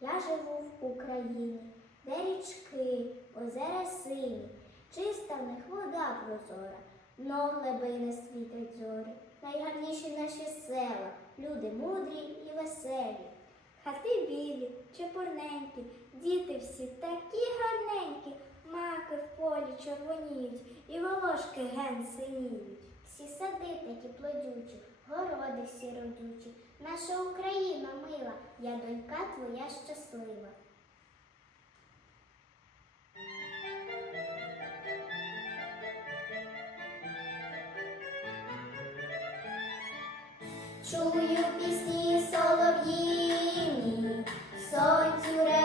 Я живу в Україні, де річки, озера сині, чиста в них вода прозора, но глибини світять зорі. Найгарніші наші села, люди мудрі і веселі. Хати білі, чепурненькі, діти всі такі гарненькі, маки в полі червоніють, і волошки ген синіють. Всі сади такі плодючі, городи всі родючі. Наша Україна мила, я донька твоя щаслива. Чую пісні солов'їні, сонцю